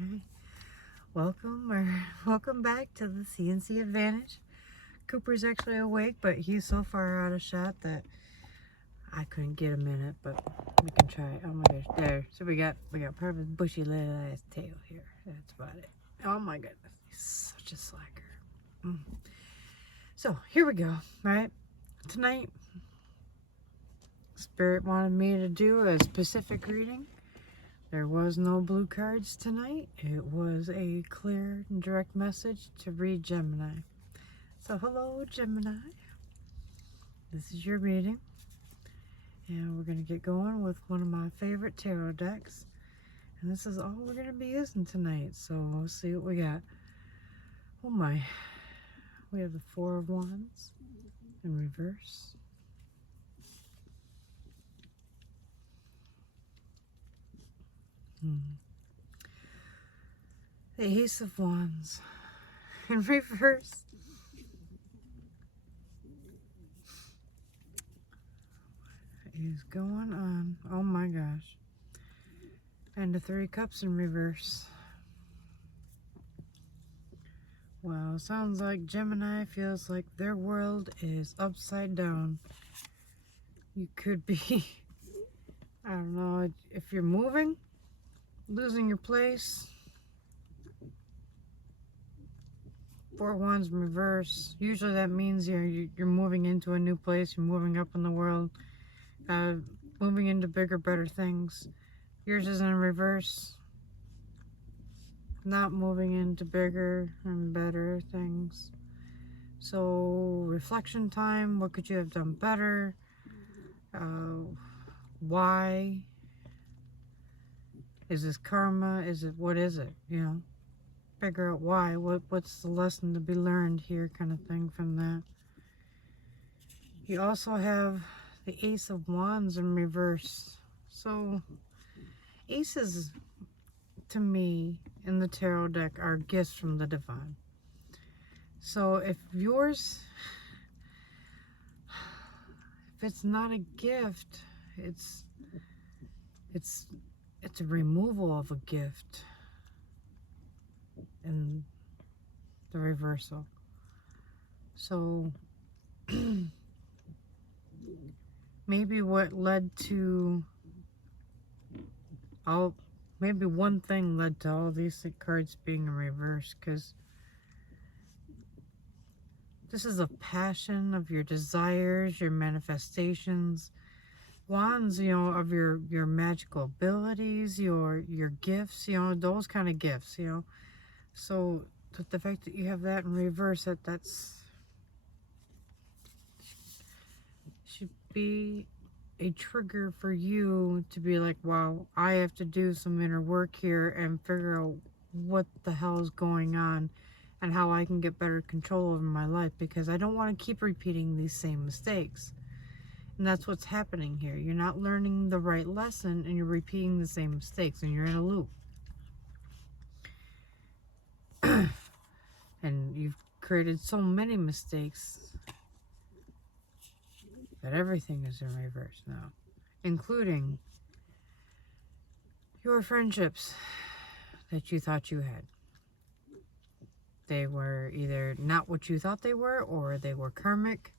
Alright. Welcome back to the CNC Advantage. Cooper's actually awake, but he's so far out of shot that I couldn't get him in it, but we can try. Oh my gosh, there. So we got part of his bushy little ass tail here. That's about it. Oh my goodness, he's such a slacker. So here we go. Right, tonight, Spirit wanted me to do a specific reading. There was no blue cards tonight. It was a clear and direct message to read Gemini. So hello, Gemini. This is your reading. And we're going to get going with one of my favorite tarot decks. And this is all we're going to be using tonight. So let's see what we got. Oh my. We have the Four of Wands in reverse. The Ace of Wands in reverse. What is going on? Oh my gosh. And the Three Cups in reverse. Wow, sounds like Gemini feels like their world is upside down. You could be, I don't know, if you're moving, losing your place. Four Wands in reverse. Usually that means you're moving into a new place. You're moving up in the world, moving into bigger, better things. Yours is in reverse. Not moving into bigger and better things. So reflection time. What could you have done better? Why? Is this karma? What is it? You know, figure out why. What's the lesson to be learned here, kind of thing from that. You also have the Ace of Wands in reverse. So aces, to me, in the tarot deck are gifts from the divine. So if it's not a gift, it's a removal of a gift in the reversal. So maybe what led to maybe one thing led to all these cards being in reverse, because this is a passion of your desires, your manifestations. Wands, you know, of your magical abilities, your gifts, you know, those kind of gifts, you know. So the fact that you have that in reverse, that's should be a trigger for you to be like, wow, I have to do some inner work here and figure out what the hell is going on and how I can get better control over my life, because I don't want to keep repeating these same mistakes. And that's what's happening here. You're not learning the right lesson and you're repeating the same mistakes and you're in a loop. And you've created so many mistakes that everything is in reverse now, including your friendships that you thought you had. They were either not what you thought they were, or they were karmic.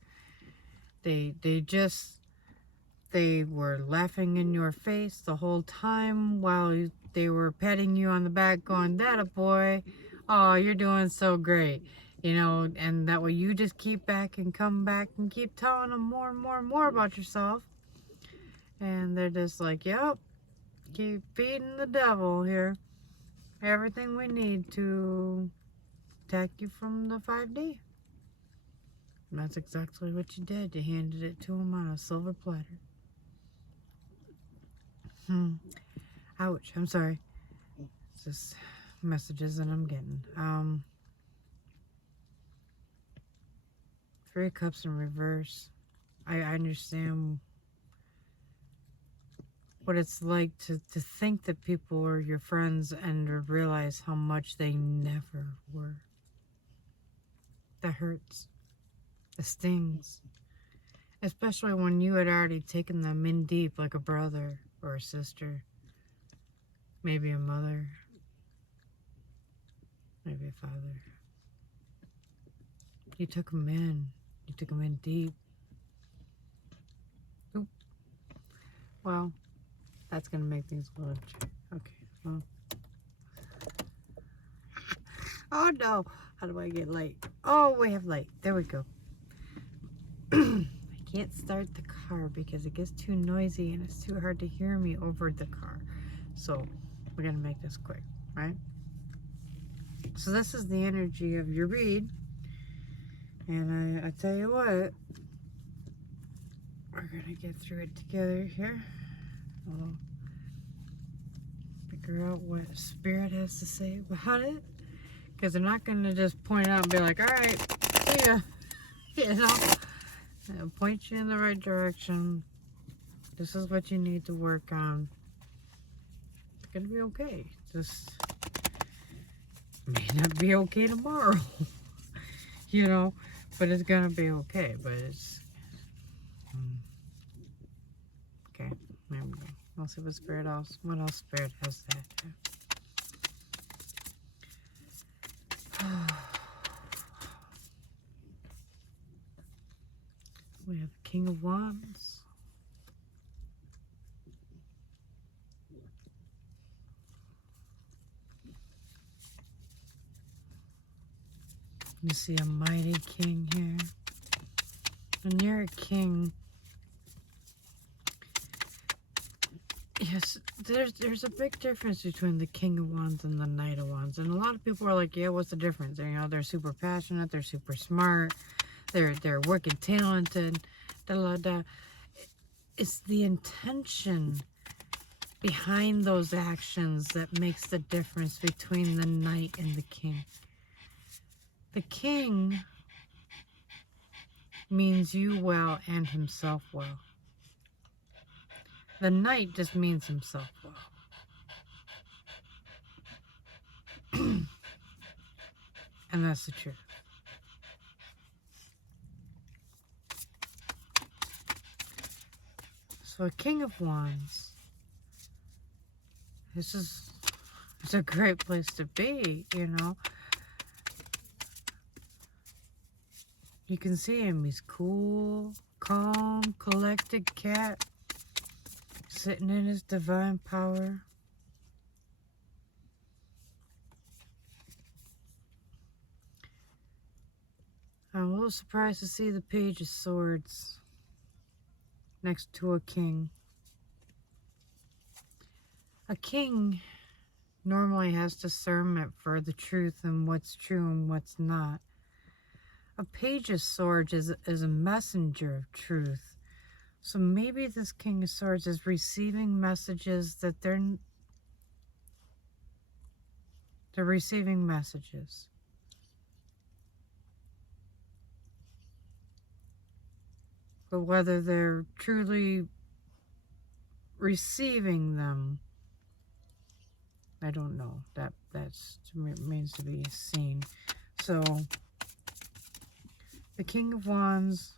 They were laughing in your face the whole time while they were patting you on the back going, "That a boy, oh, you're doing so great." You know, and that way you just keep back and come back and keep telling them more and more and more about yourself. And they're just like, yep, keep feeding the devil here everything we need to attack you from the 5D. And that's exactly what you did. You handed it to him on a silver platter. Ouch, I'm sorry. It's just messages that I'm getting. Three Cups in reverse. I understand what it's like to think that people are your friends and to realize how much they never were. That hurts. It stings. Especially when you had already taken them in deep like a brother or a sister. Maybe a mother. maybe a father. You took them in. You took them in deep. Oop. Well, that's going to make things a little... Okay, well. Oh, no. How do I get light? Oh, we have light. There we go. I can't start the car because it gets too noisy and it's too hard to hear me over the car. So we're going to make this quick, right? So this is the energy of your read. And I tell you what, we're going to get through it together here. We'll figure out what Spirit has to say about it. Because they're not going to just point out and be like, all right, see ya. You know? They'll point you in the right direction. This is what you need to work on. It's going to be okay. This may not be okay tomorrow. You know? But it's going to be okay. But it's... Okay. There we go. We'll see what Spirit else... What else Spirit has to do. We have the King of Wands. You see a mighty king here. When you're a king, yes, there's a big difference between the King of Wands and the Knight of Wands. And a lot of people are like, yeah, what's the difference? You know, they're super passionate, they're super smart, they're working talented, da da da. It's the intention behind those actions that makes the difference between the Knight and the King. The King means you well and himself well. The Knight just means himself well. And that's the truth. So a King of Wands, it's a great place to be, you know. You can see him, he's cool, calm, collected cat, sitting in his divine power. I'm a little surprised to see the Page of Swords next to a king. A king normally has discernment for the truth and what's true and what's not. A Page of Swords is a messenger of truth. So maybe this King of Swords is receiving messages that they're receiving messages. But whether they're truly receiving them, I don't know. That remains to be seen. So the King of Wands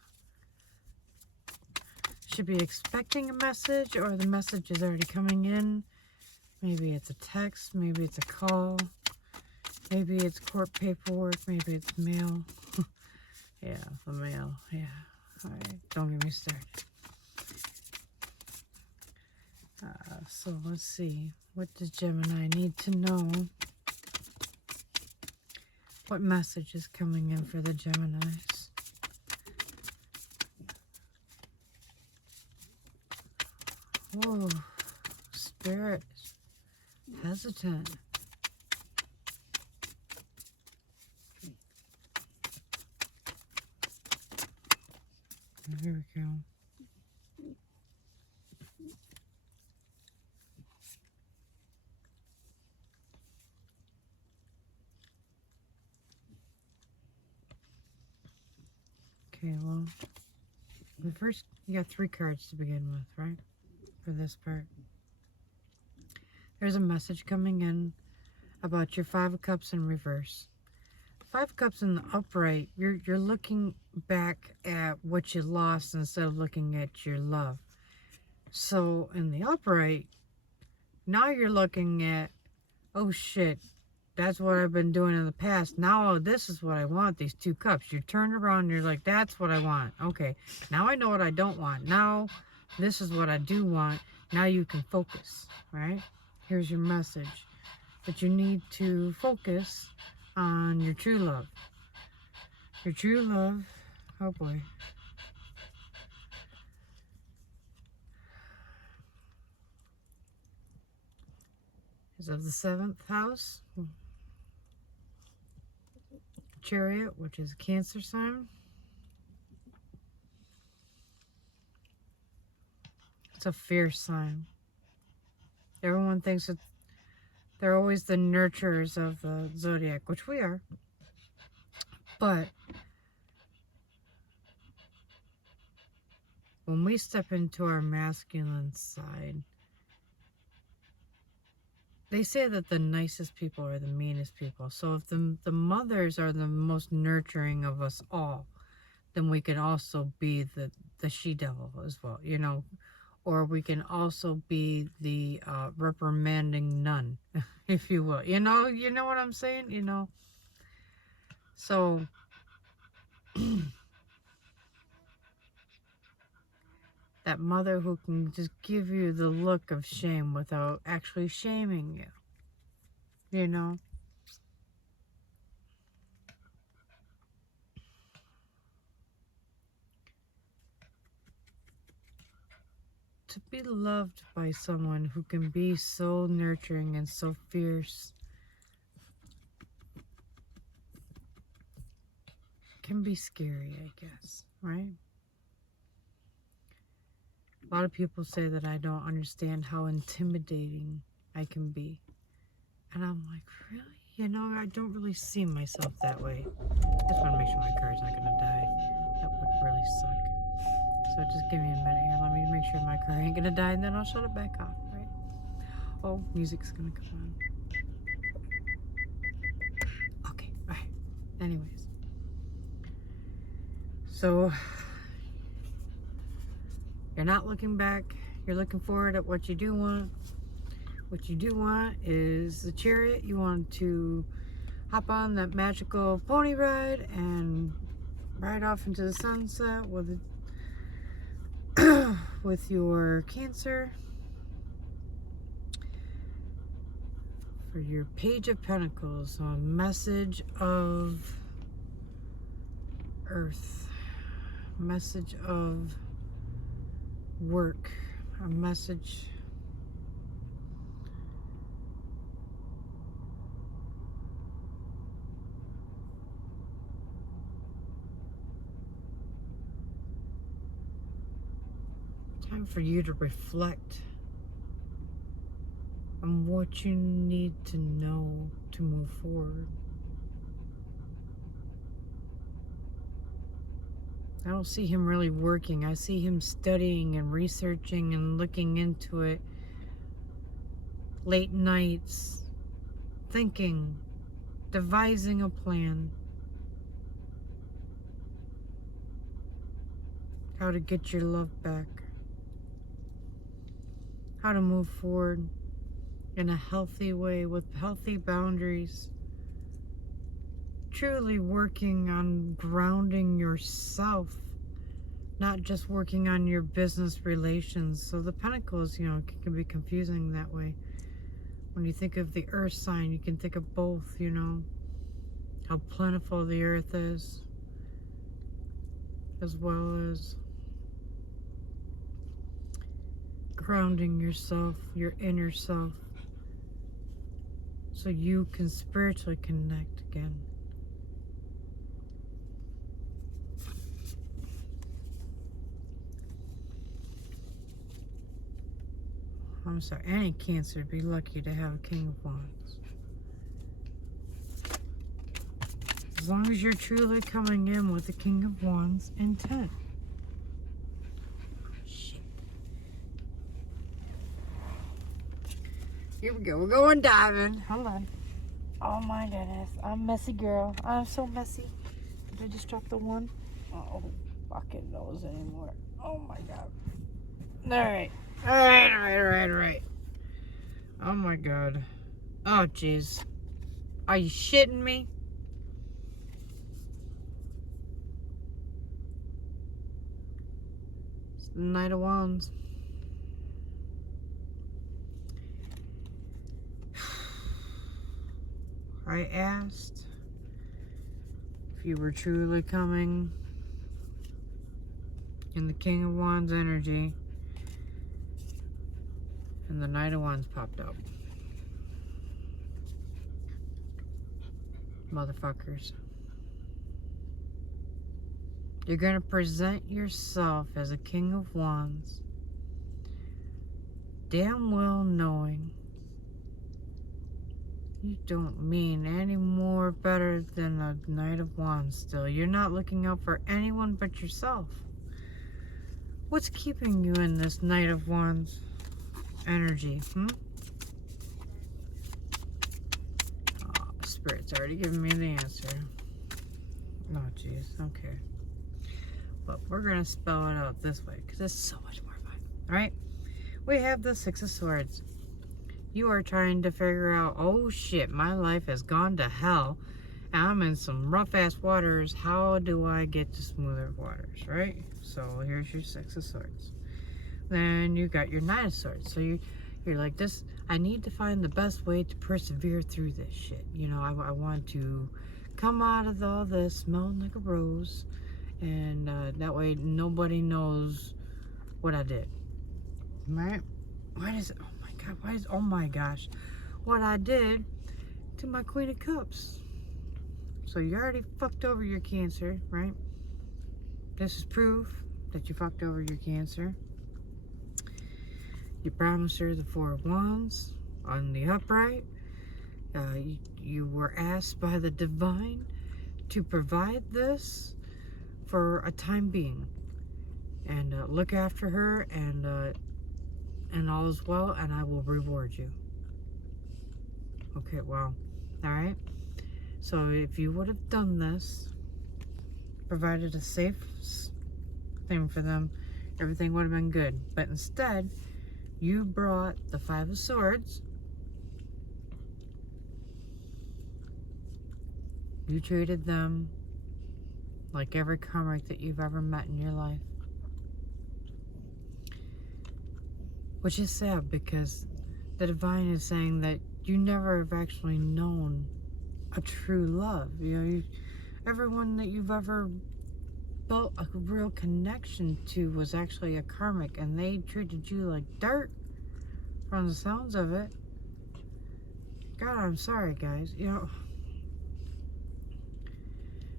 should be expecting a message, or the message is already coming in. Maybe it's a text, maybe it's a call, maybe it's court paperwork, maybe it's mail. Yeah, the mail, yeah. Alright, don't get me started. So let's see. What does Gemini need to know? What message is coming in for the Geminis? Whoa, Spirit, hesitant. Here we go. Okay, well, the first, you got 3 cards to begin with, right? For this part. There's a message coming in about your 5 of Cups in reverse. 5 of Cups in the upright, you're looking back at what you lost instead of looking at your love. So in the upright, now you're looking at, oh shit, That's what I've been doing in the past. Now this is what I want, these 2 cups. You turn around and you're like, that's what I want. Okay, now I know what I don't want. Now this is what I do want. Now you can focus, right? Here's your message. But you need to focus on your true love. Your true love, oh boy. Is of the 7th house. Chariot, which is a Cancer sign. It's a fierce sign. Everyone thinks that they're always the nurturers of the zodiac, which we are. But when we step into our masculine side, they say that the nicest people are the meanest people. So if the mothers are the most nurturing of us all, then we can also be the she-devil as well, you know. Or we can also be the reprimanding nun, if you will. You know what I'm saying? You know. So that mother who can just give you the look of shame without actually shaming you. You know. To be loved by someone who can be so nurturing and so fierce can be scary, I guess, right? A lot of people say that I don't understand how intimidating I can be. And I'm like, really? You know, I don't really see myself that way. I just want to make sure my car's not going to die. That would really suck. So just give me a minute here. Let me make sure my car ain't going to die, and then I'll shut it back off, right? Oh, music's going to come on. Okay, all right. Anyways. So, you're not looking back. You're looking forward at what you do want. What you do want is the chariot. You want to hop on that magical pony ride and ride off into the sunset with with your Cancer. For your Page of Pentacles, a message of Earth, message of work, a message time for you to reflect on what you need to know to move forward. I don't see him really working. I see him studying and researching and looking into it. Late nights, thinking, devising a plan. How to get your love back. How to move forward in a healthy way with healthy boundaries. Truly working on grounding yourself, not just working on your business relations. So the Pentacles, you know, can be confusing that way. When you think of the Earth sign, you can think of both, you know, how plentiful the Earth is, as well as grounding yourself, your inner self, so you can spiritually connect again. I'm sorry, any Cancer would be lucky to have a King of Wands. As long as you're truly coming in with the King of Wands intent. Shit. Here we go, we're going diving. Hold on. Oh my goodness, I'm a messy girl. I'm so messy. Did I just drop the one? Oh, fucking knows anymore. Oh my god. Alright. Alright. Oh my god. Oh jeez. Are you shitting me? It's the Knight of Wands. I asked if you were truly coming in the King of Wands energy, and the Knight of Wands popped up. Motherfuckers. You're gonna present yourself as a King of Wands, damn well knowing you don't mean any more better than a Knight of Wands still. You're not looking out for anyone but yourself. What's keeping you in this Knight of Wands energy, Oh, Spirit's already given me the answer. Oh, jeez, okay. But we're gonna spell it out this way, because it's so much more fun. Alright? We have the Six of Swords. You are trying to figure out, oh shit, my life has gone to hell. I'm in some rough ass waters. How do I get to smoother waters, right? So here's your Six of Swords. Then you got your Nine of Swords. So you're like, this, I need to find the best way to persevere through this shit. You know, I want to come out of all this smelling like a rose. And that way nobody knows what I did. Right? Why does it, oh my god, why is, oh my gosh, what I did to my Queen of Cups. So you already fucked over your Cancer, right? This is proof that you fucked over your Cancer. You promised her the Four of Wands on the upright. You were asked by the divine to provide this for a time being, and look after her, and all is well, and I will reward you. Okay, well, all right. So if you would have done this, provided a safe thing for them, everything would have been good. But instead, you brought the Five of Swords. You treated them like every karmic that you've ever met in your life. Which is sad, because the divine is saying that you never have actually known a true love. You know, everyone that you've ever felt a real connection to was actually a karmic, and they treated you like dirt from the sounds of it. God, I'm sorry, guys. You know,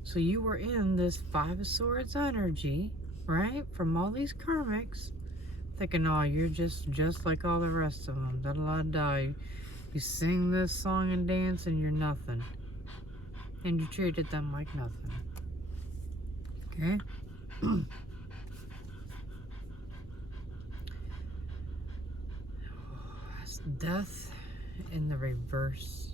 so you were in this Five of Swords energy, right? From all these karmics, thinking, oh, you're just like all the rest of them. Da-da-da-da. You sing this song and dance, and you're nothing. And you treated them like nothing. Okay? That's death in the reverse.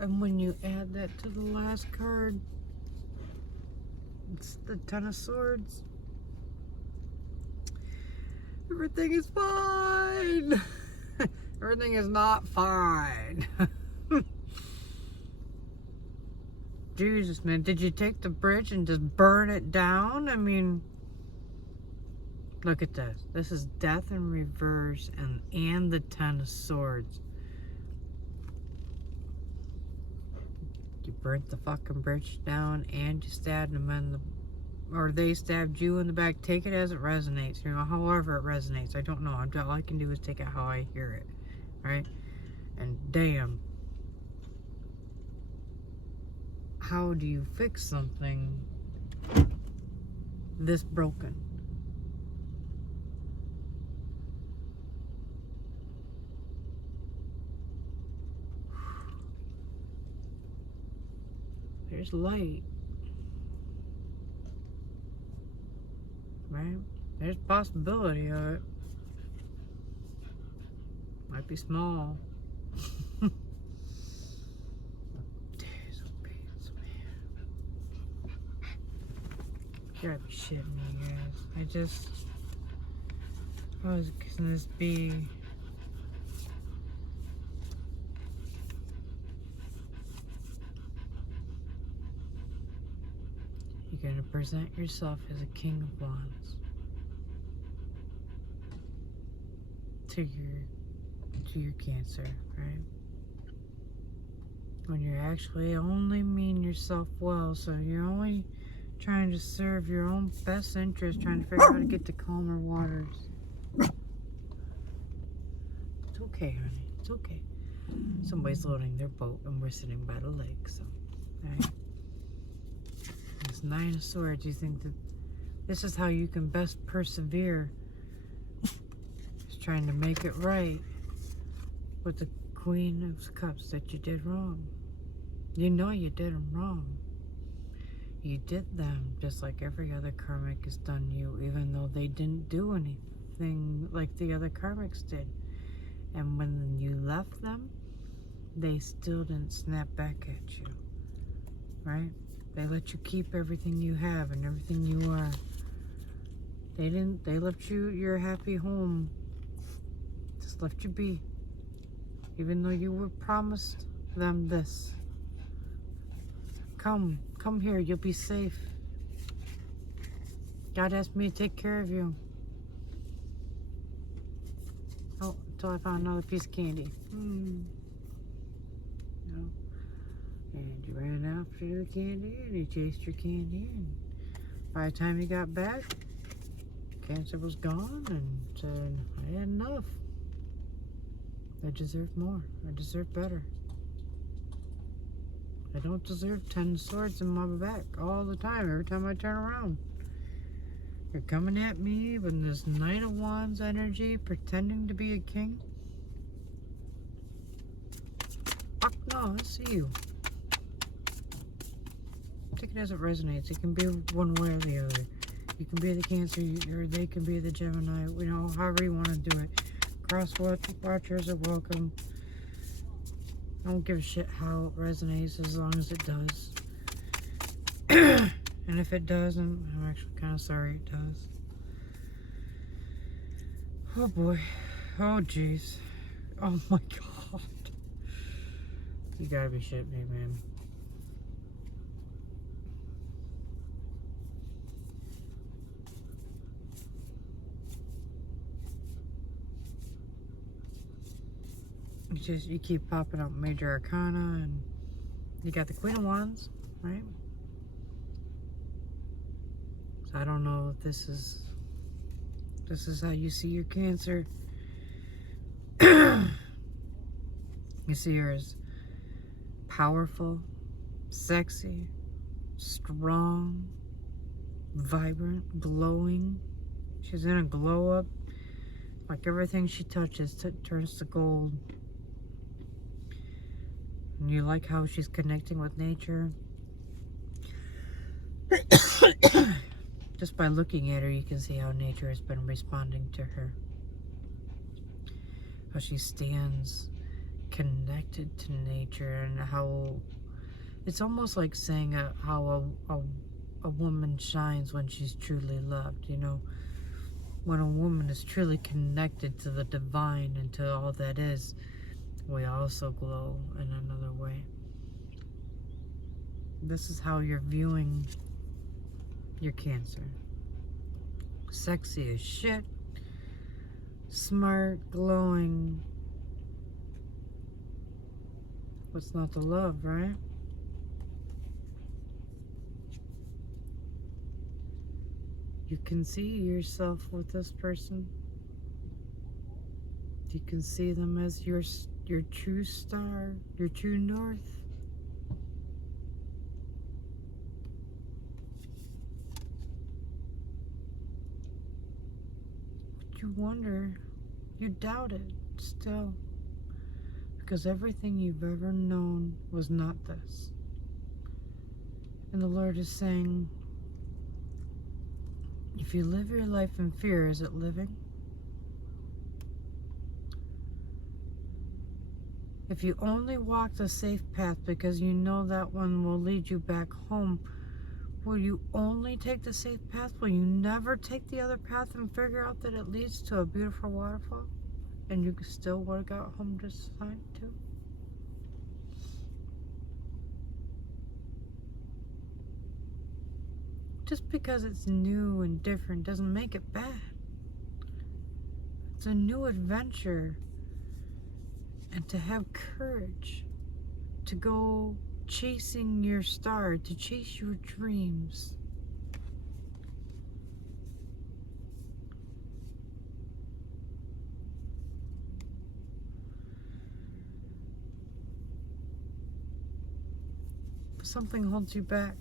And when you add that to the last card, it's the Ten of Swords. Everything is fine. Everything is not fine. Jesus, man. Did you take the bridge and just burn it down? I mean, look at this. This is death in reverse, and the Ten of Swords. You burnt the fucking bridge down, and you stabbed them in the, or they stabbed you in the back. Take it as it resonates, you know, however it resonates. I don't know. All I can do is take it how I hear it, right? And damn, how do you fix something this broken? There's light, right? There's possibility of it. Might be small. Days of peace, man. You gotta be shitting me, guys. Oh, can this be? You're going to present yourself as a king of wands to your Cancer, right? When you're actually only mean yourself well, so you're only trying to serve your own best interest, trying to figure out how to get to calmer waters. It's okay, honey. It's okay. Somebody's loading their boat and we're sitting by the lake, so, right? This Nine of Swords, you think that this is how you can best persevere. Just trying to make it right with the Queen of Cups that you did wrong. You know you did them wrong. You did them just like every other karmic has done you, even though they didn't do anything like the other karmics did. And when you left them, they still didn't snap back at you, right? They let you keep everything you have and everything you are. They left you your happy home. Just left you be. Even though you were promised them this. Come here, you'll be safe. God asked me to take care of you. Oh, until I found another piece of candy. No. And you ran after your candy and you chased your candy, and by the time you got back, Cancer was gone and said, I had enough. I deserve more. I deserve better. I don't deserve 10 swords in my back all the time, every time I turn around. You're coming at me with this Knight of Wands energy, pretending to be a king. Fuck no, I see you. Take it as it resonates. It can be one way or the other. You can be the Cancer, or they can be the Gemini. You know, however you want to do it. Cross watchers are welcome. I don't give a shit how it resonates as long as it does. And if it doesn't, I'm actually kind of sorry it does. Oh boy. Oh jeez. Oh my god. You gotta be shitting me, man. You keep popping up major arcana, and you got the Queen of Wands, right? So I don't know if this is how you see your Cancer. You see her as powerful, sexy, strong, vibrant, glowing. She's in a glow up. Like everything she touches turns to gold. And you like how she's connecting with nature. Just by looking at her, you can see how nature has been responding to her. How she stands connected to nature, and how it's almost like saying how a woman shines when she's truly loved, you know? When a woman is truly connected to the divine and to all that is, we also glow in another way. This is how you're viewing your Cancer. Sexy as shit. Smart, glowing. What's not to love, right? You can see yourself with this person. You can see them as your true star, your true north. But you wonder, you doubt it still, because everything you've ever known was not this. And the Lord is saying, if you live your life in fear, is it living? If you only walk the safe path because you know that one will lead you back home, Will you only take the safe path? Will you never take the other path and figure out that it leads to a beautiful waterfall? And you still would have got home just fine too? Just because it's new and different doesn't make it bad. It's a new adventure. And to have courage to go chasing your star, to chase your dreams. But something holds you back.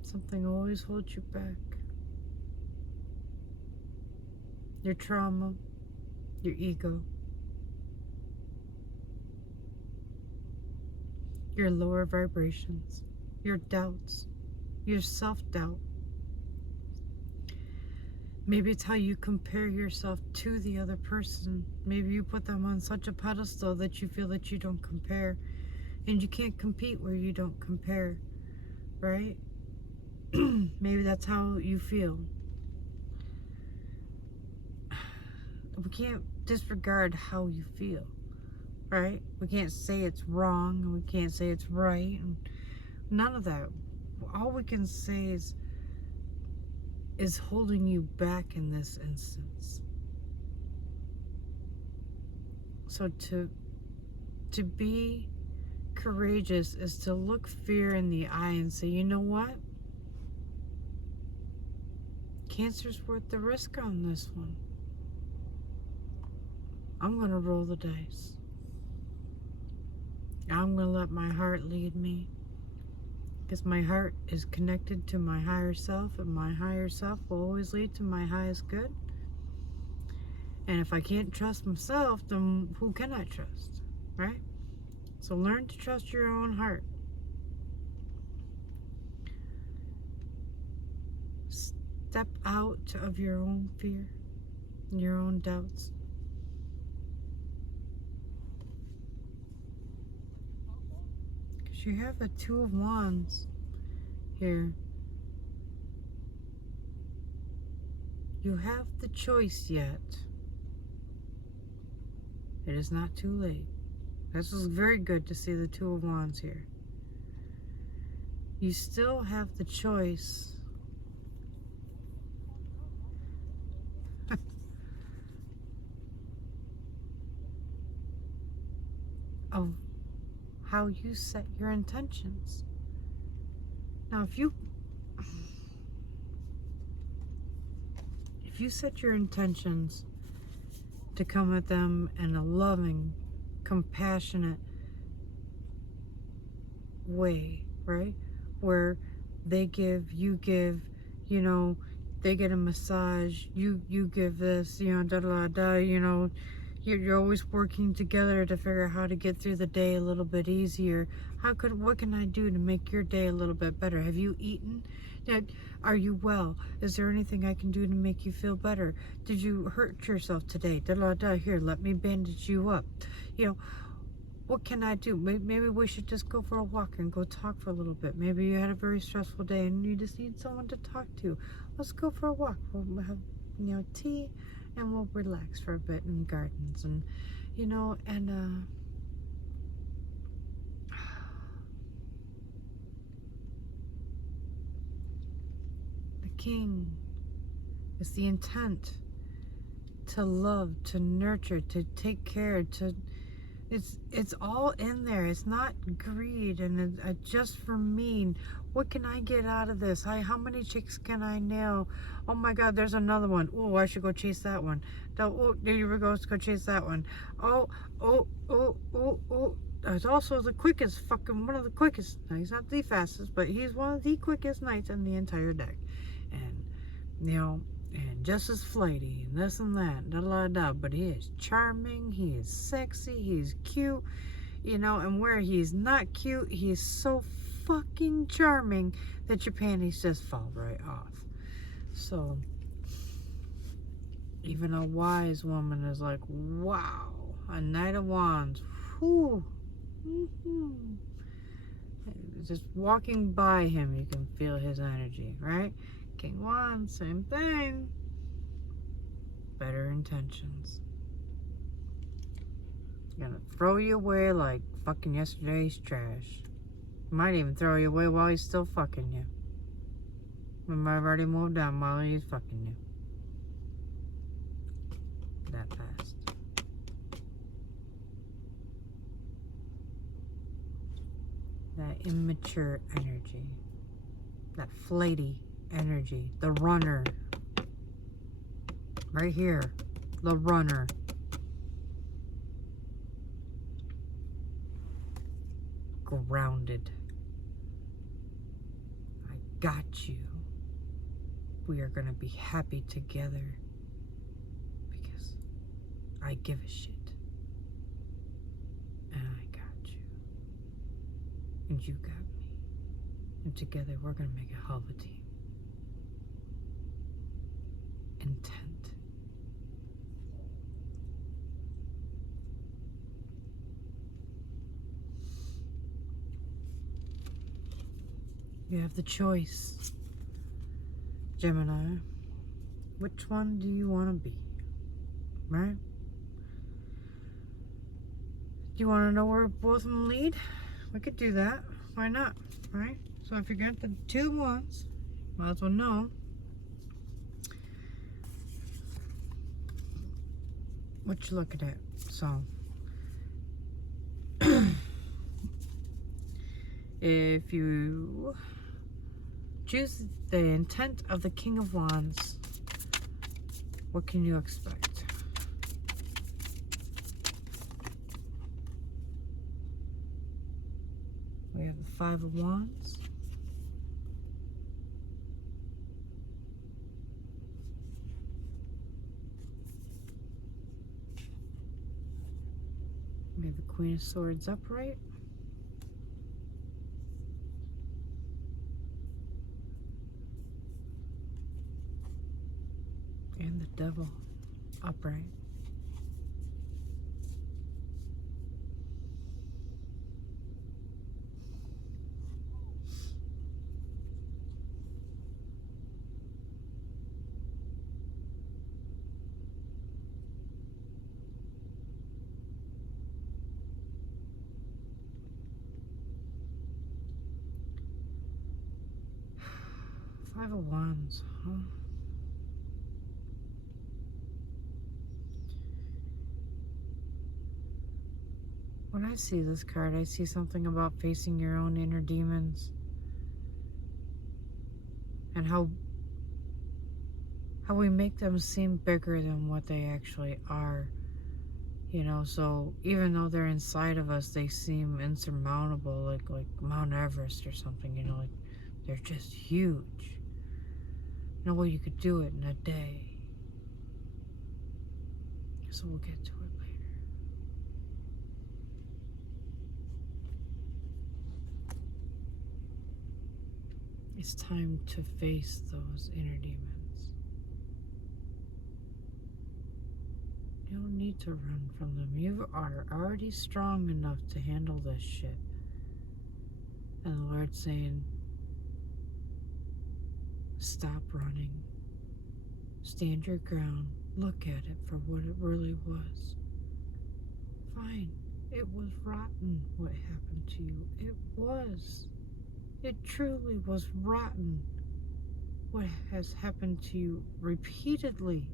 Something always holds you back. Your trauma, your ego, your lower vibrations, your doubts, your self-doubt. Maybe it's how you compare yourself to the other person. Maybe you put them on such a pedestal that you feel that you don't compare. And you can't compete where you don't compare, right? Maybe that's how you feel. We can't disregard how you feel, right? We can't say it's wrong, and we can't say it's right, and none of that. All we can say is holding you back in this instance. So to be courageous is to look fear in the eye and say, you know what? Cancer's worth the risk on this one. I'm going to roll the dice. I'm going to let my heart lead me. Because my heart is connected to my higher self, and my higher self will always lead to my highest good. And if I can't trust myself, then who can I trust, right? So learn to trust your own heart. Step out of your own fear, your own doubts. Because you have the Two of Wands here. You have the choice yet. It is not too late. This is very good to see the Two of Wands here. You still have the choice of how you set your intentions. Now, if you set your intentions to come at them in a loving, compassionate way, right? Where they give, you give, you know, they get a massage, you give this, you know, da da da, you know, you're always working together to figure out how to get through the day a little bit easier. What can I do to make your day a little bit better? Have you eaten? Are you well? Is there anything I can do to make you feel better? Did you hurt yourself today? Da da da. Here, let me bandage you up. You know, what can I do? Maybe we should just go for a walk and go talk for a little bit. Maybe you had a very stressful day and you just need someone to talk to. Let's go for a walk. We'll have, you know, tea, and we'll relax for a bit in gardens, and you know, and the King is the intent to love, to nurture, to take care, to it's all in there. It's not greed and just for me. What can I get out of this? How many chicks can I nail? Oh my God, there's another one. Oh, I should go chase that one. Oh, there you go. Let's go chase that one. Oh. It's also the quickest, one of the quickest. He's not the fastest, but he's one of the quickest knights in the entire deck. And, you know, and just as flighty, and this and that, da da da. But he is charming, he is sexy, he's cute, you know, and where he's not cute, he's so fucking charming that your panties just fall right off. So, even a wise woman is like, wow, a Knight of Wands. Whew. just walking by him, you can feel his energy, right? King Wands, same thing. Better intentions. Gonna throw you away like fucking yesterday's trash. Might even throw you away while he's still fucking you. We might have already moved on while he's fucking you. That fast. That immature energy. That flighty energy. The runner. Right here. The runner. Grounded. I got you. We are gonna be happy together because I give a shit. And I got you. And you got me. And together we're gonna make a hell of a team. Intent. You have the choice, Gemini. Which one do you want to be? Right? Do you want to know where both of them lead? We could do that. Why not? Right? So if you got the 2 ones, might as well know what you're looking at. So if you choose the intent of the King of Wands, what can you expect? We have the 5 of Wands. We have the Queen of Swords upright. And the Devil upright. Five of Wands, huh? When I see this card, I see something about facing your own inner demons and how we make them seem bigger than what they actually are. You know, so even though they're inside of us, they seem insurmountable, like Mount Everest or something, you know, like they're just huge. No way you could do it in a day. So we'll get to it later. It's time to face those inner demons. You don't need to run from them. You are already strong enough to handle this shit. And the Lord's saying, stop running. Stand your ground. Look at it for what it really was. Fine. It was rotten what happened to you. It was. It truly was rotten what has happened to you repeatedly.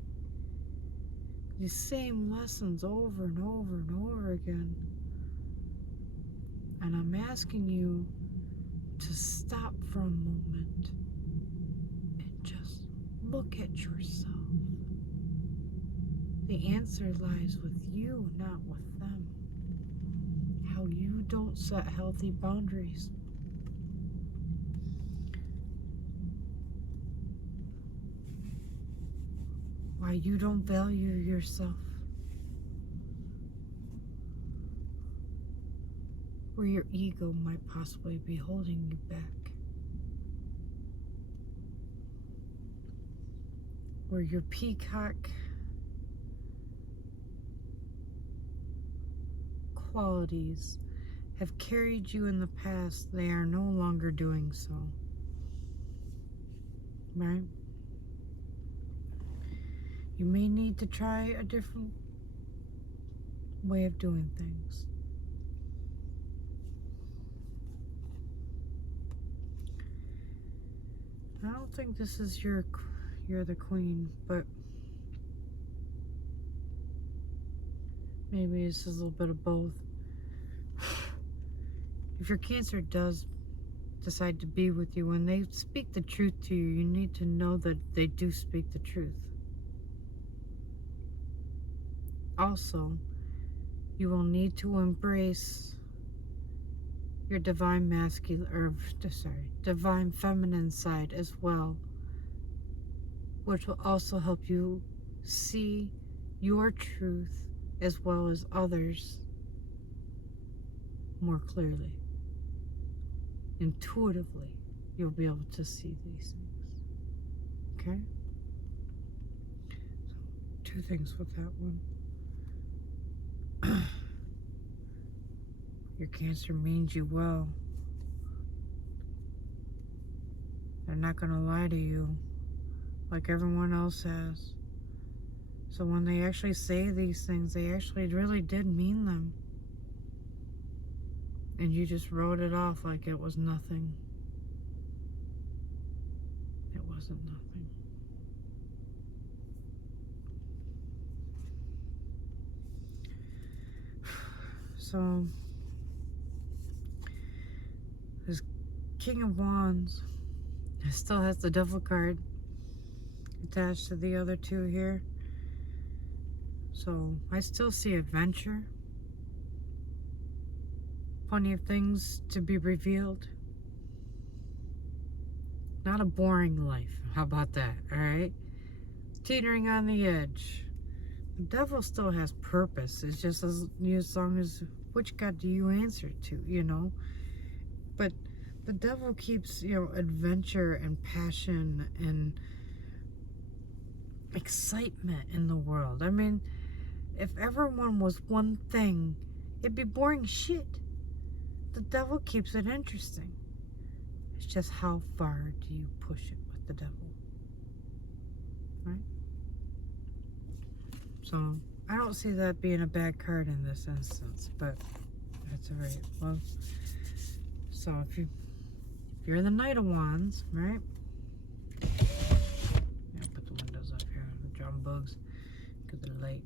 These same lessons over and over and over again. And I'm asking you to stop for a moment and just look at yourself. The answer lies with you, not with them. How you don't set healthy boundaries. Why you don't value yourself. Where your ego might possibly be holding you back. Where your peacock qualities have carried you in the past, they are no longer doing so. Right? You may need to try a different way of doing things. I don't think this is you're the queen, but maybe this is a little bit of both. If your Cancer does decide to be with you, when they speak the truth to you, you need to know that they do speak the truth. Also, you will need to embrace your divine masculine, or divine feminine side as well, which will also help you see your truth as well as others more clearly. Intuitively, you'll be able to see these things. Okay? So, 2 things with that one. Your Cancer means you well. They're not going to lie to you like everyone else has. So when they actually say these things, they actually really did mean them. And you just wrote it off like it was nothing. It wasn't nothing. So, this King of Wands still has the Devil card attached to the other 2 here. So, I still see adventure. Plenty of things to be revealed. Not a boring life. How about that? Alright? Teetering on the edge. The Devil still has purpose. It's just as long as which God do you answer to, you know? But the Devil keeps, adventure and passion and excitement in the world. I mean, if everyone was one thing, it'd be boring shit. The Devil keeps it interesting. It's just how far do you push it with the Devil? Right? So, I don't see that being a bad card in this instance, but that's alright. Well, so if you're the Knight of Wands, right? Yeah, put the windows up here. I'm drawing bugs because of the light.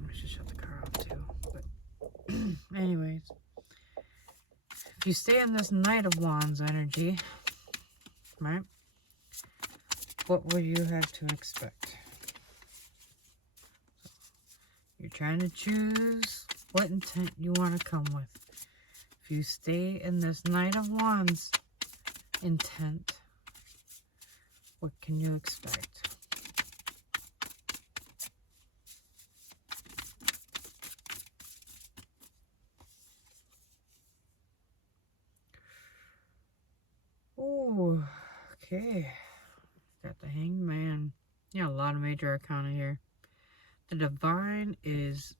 I should shut the car off too. But anyways, if you stay in this Knight of Wands energy, right? What would you have to expect? You're trying to choose what intent you want to come with. If you stay in this Knight of Wands intent, what can you expect? Oh, okay. Got the Hanged Man. Yeah, a lot of major arcana here. The Divine is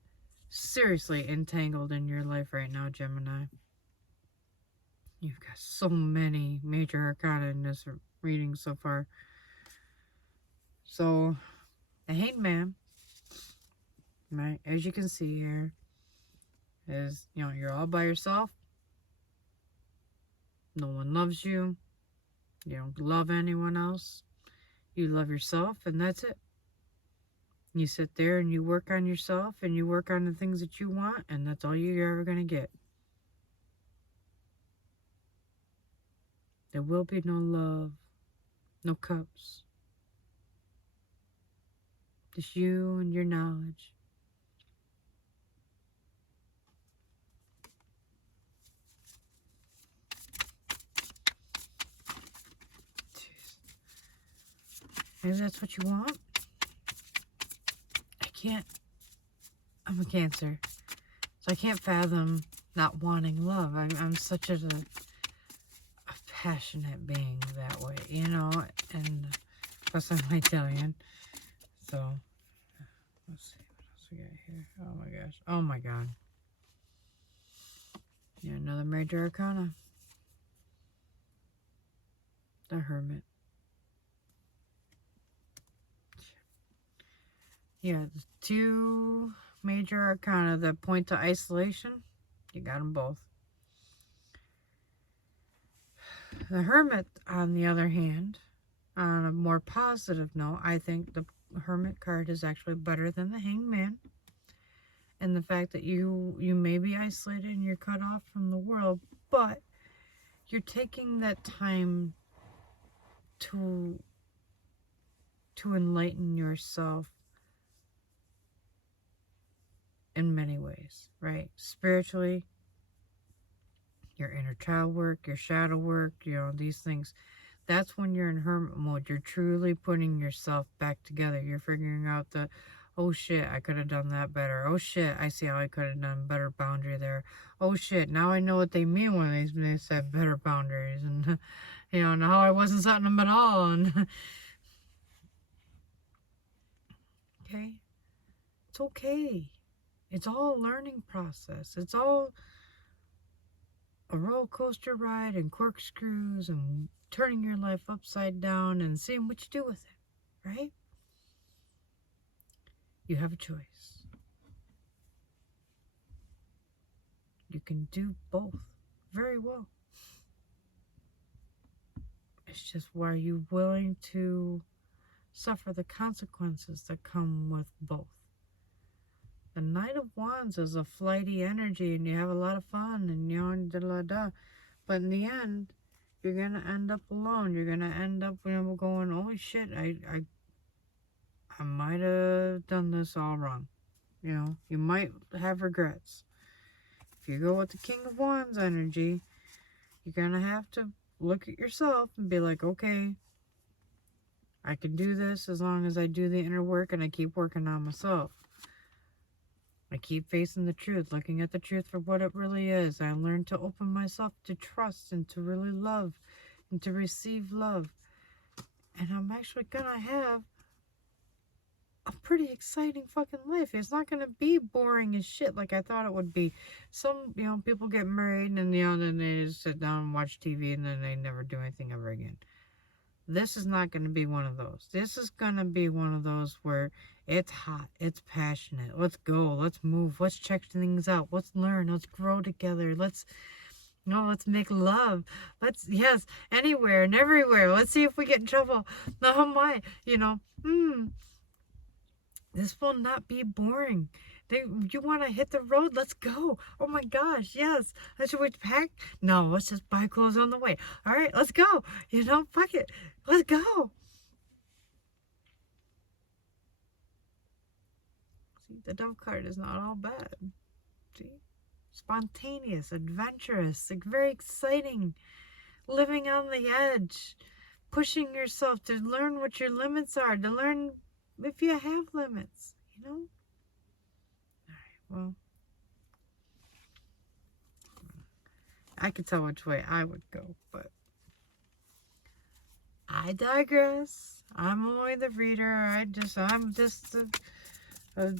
seriously entangled in your life right now, Gemini. You've got so many major arcana in this reading so far. So, the Hanged Man, right, as you can see here, is, you're all by yourself. No one loves you. You don't love anyone else. You love yourself, and that's it. You sit there and you work on yourself, and you work on the things that you want, and that's all you're ever going to get. There will be no love, no cups. Just you and your knowledge. Jeez. Maybe that's what you want? I can't. I'm a Cancer. So I can't fathom not wanting love. I'm such a passionate being that way, and plus I'm Italian. So, let's see what else we got here. Oh my gosh. Oh my god. Yeah, another major arcana. The Hermit. Yeah, the two major arcana that point to isolation. You got them both. The Hermit, on the other hand, on a more positive note, I think the Hermit card is actually better than the Hangman. And the fact that you may be isolated and you're cut off from the world, but you're taking that time to enlighten yourself in many ways, right? Spiritually, your inner child work, your shadow work, these things. That's when you're in hermit mode. You're truly putting yourself back together. You're figuring out the, oh shit, I could have done that better. Oh shit, I see how I could have done better boundary there. Oh shit, now I know what they mean when they said better boundaries. And, and how I wasn't setting them at all. And, okay? It's okay. It's all a learning process. It's all a roller coaster ride and corkscrews and turning your life upside down and seeing what you do with it, right? You have a choice. You can do both very well. It's just, why are you willing to suffer the consequences that come with both? The Knight of Wands is a flighty energy, and you have a lot of fun, and da-da-da. But in the end, you're gonna end up alone. You're gonna end up, going, holy shit, I might have done this all wrong. You might have regrets. If you go with the King of Wands energy, you're gonna have to look at yourself and be like, okay, I can do this as long as I do the inner work and I keep working on myself. I keep facing the truth, looking at the truth for what it really is. I learn to open myself to trust and to really love and to receive love. And I'm actually gonna have a pretty exciting fucking life. It's not gonna be boring as shit like I thought it would be. Some, people get married and, then they just sit down and watch TV and then they never do anything ever again. This is not going to be one of those. This is going to be one of those where it's hot, it's passionate. Let's go, let's move, let's check things out, let's learn, let's grow together, let's make love. Yes, anywhere and everywhere. Let's see if we get in trouble. Oh my, this will not be boring. You want to hit the road? Let's go. Oh my gosh, yes. Should we pack? No, let's just buy clothes on the way. All right, let's go. Fuck it. Let's go. See, the Dove card is not all bad. See? Spontaneous, adventurous, very exciting. Living on the edge. Pushing yourself to learn what your limits are. To learn if you have limits, Alright, well, I could tell which way I would go, but I digress. I'm only the reader. I'm just a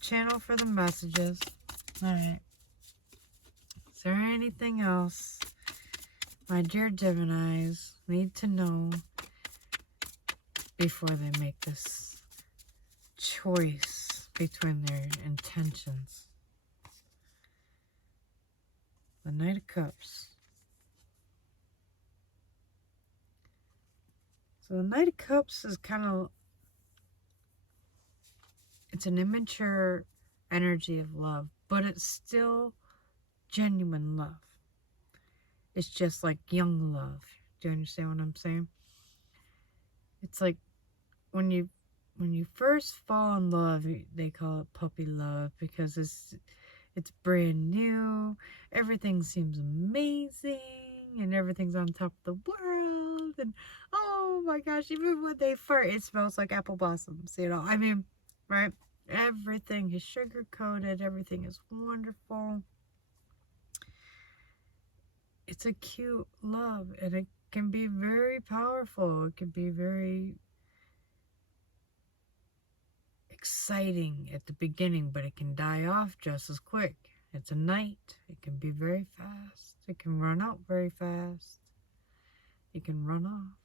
channel for the messages. Alright. Is there anything else my dear Geminis need to know before they make this choice between their intentions? The Knight of Cups. So the Knight of Cups is it's an immature energy of love, but it's still genuine love. It's just like young love. Do you understand what I'm saying? It's like when you first fall in love, they call it puppy love because it's brand new. Everything seems amazing and everything's on top of the world, and oh my gosh, even when they fart, it smells like apple blossoms, right? Everything is sugar coated, everything is wonderful. It's a cute love, and it can be very powerful. It can be very exciting at the beginning, but it can die off just as quick It's a night. It can be very fast. It can run out very fast. It can run off.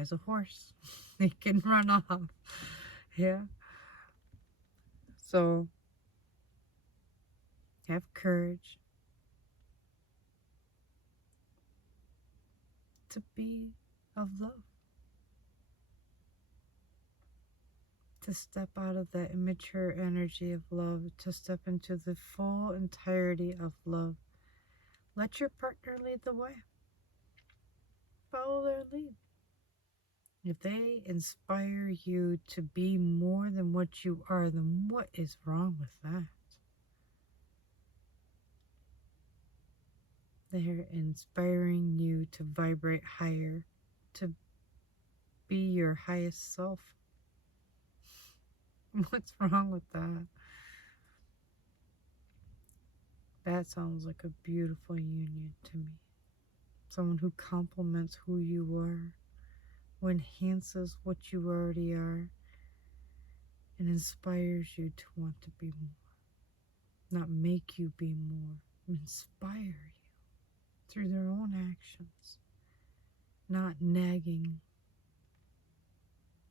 As a horse. It can run off. Yeah. So, have courage to be of love. To step out of that immature energy of love, to step into the full entirety of love. Let your partner lead the way. Follow their lead. If they inspire you to be more than what you are, then what is wrong with that? They're inspiring you to vibrate higher, to be your highest self. What's wrong with that? That sounds like a beautiful union to me. Someone who complements who you are, who enhances what you already are, and inspires you to want to be more. Not make you be more, inspire you through their own actions, not nagging.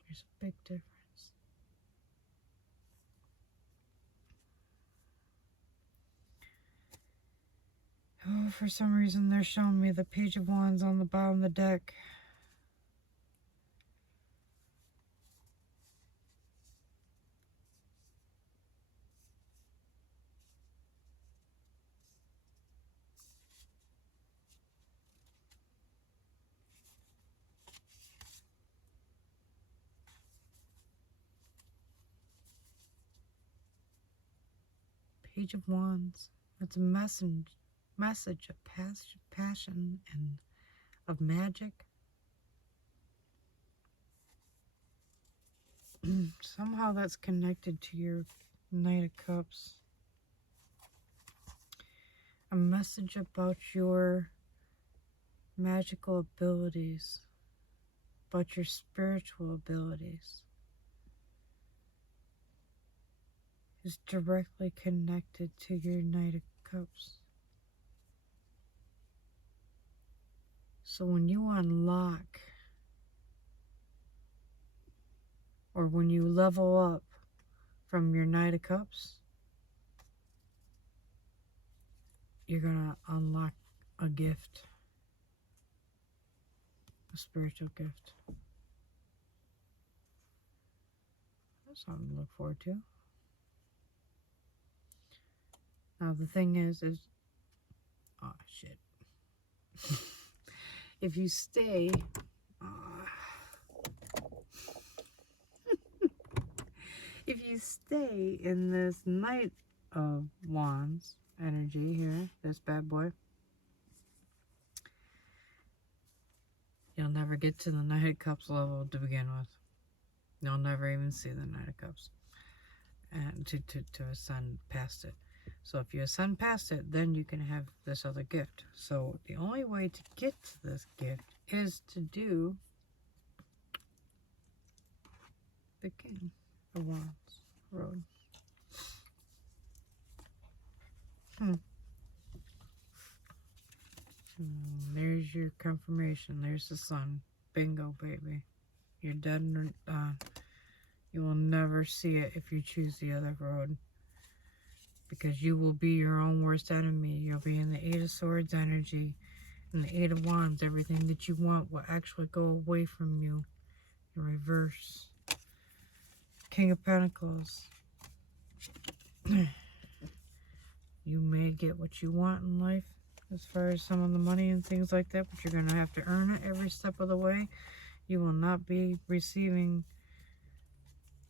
There's a big difference. Oh, for some reason they're showing me the Page of Wands on the bottom of the deck. Page of Wands. It's a message of passion and of magic. Somehow that's connected to your Knight of Cups. A message about your magical abilities, about your spiritual abilities, is directly connected to your Knight of Cups. So when you unlock, or when you level up from your Knight of Cups, you're gonna unlock a gift, a spiritual gift. That's something to look forward to. Now the thing is oh shit. If you stay, if you stay in this Knight of Wands energy here, this bad boy, you'll never get to the Knight of Cups level to begin with. You'll never even see the Knight of Cups, and to ascend past it. So if you ascend past it, then you can have this other gift. So the only way to get to this gift is to do the King of Wands road. There's your confirmation. There's the sun. Bingo, baby. You're dead and done. You will never see it if you choose the other road. Because you will be your own worst enemy. You'll be in the Eight of Swords energy. And the Eight of Wands. Everything that you want will actually go away from you. In reverse. King of Pentacles. You may get what you want in life, as far as some of the money and things like that, but you're going to have to earn it every step of the way. You will not be receiving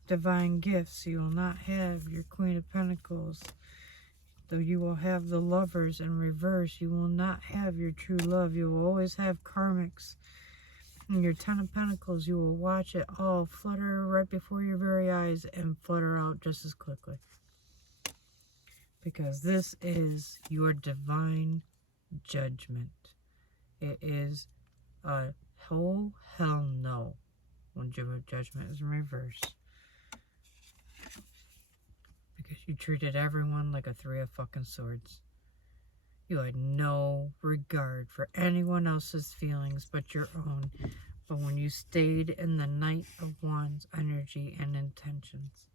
divine gifts. You will not have your Queen of Pentacles. Though you will have the Lovers in reverse, you will not have your true love. You will always have karmics. And your Ten of Pentacles, you will watch it all flutter right before your very eyes and flutter out just as quickly. Because this is your divine judgment. It is a whole hell no when judgment is in reverse. Because You treated everyone like a three of fucking swords. You had no regard for anyone else's feelings but your own. But when you stayed in the Knight of Wands energy and intentions,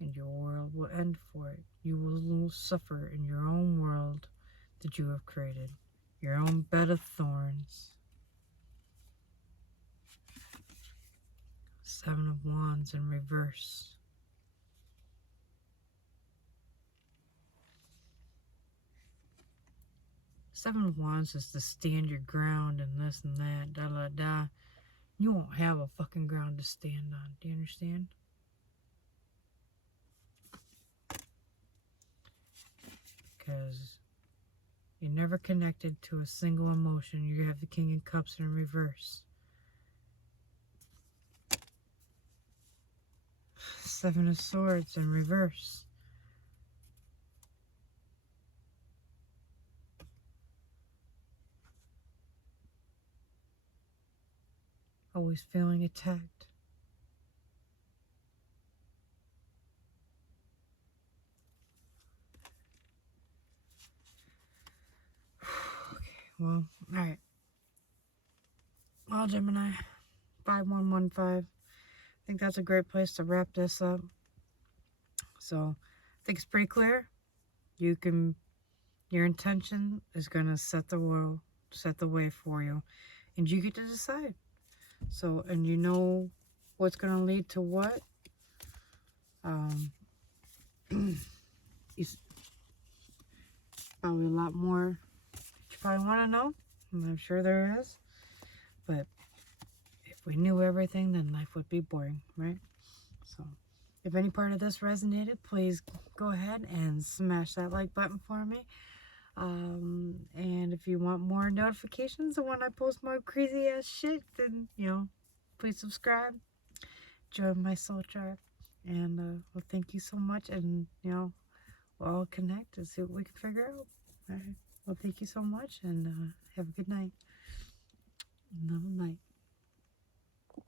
and your world will end for it. You will suffer in your own world that you have created, your own bed of thorns. Seven of Wands in reverse. Seven of Wands is to stand your ground and this and that, da da da. You won't have a fucking ground to stand on. Do you understand? Because you're never connected to a single emotion. You have the King of Cups in reverse. Seven of Swords in reverse. Always feeling attacked. Okay, well, alright. Well, Gemini, 5115. I think that's a great place to wrap this up. So, I think it's pretty clear. Your intention is going to set the world, set the way for you. And you get to decide. So, and you know what's going to lead to what. It's probably a lot more you probably want to know. And I'm sure there is. But if we knew everything, then life would be boring, right? So, if any part of this resonated, please go ahead and smash that like button for me. And if you want more notifications of when I post more crazy ass shit, then, please subscribe. Join my soul tribe. And, well, thank you so much. And, we'll all connect and see what we can figure out. All right. Well, thank you so much. And have a good night. Love and light.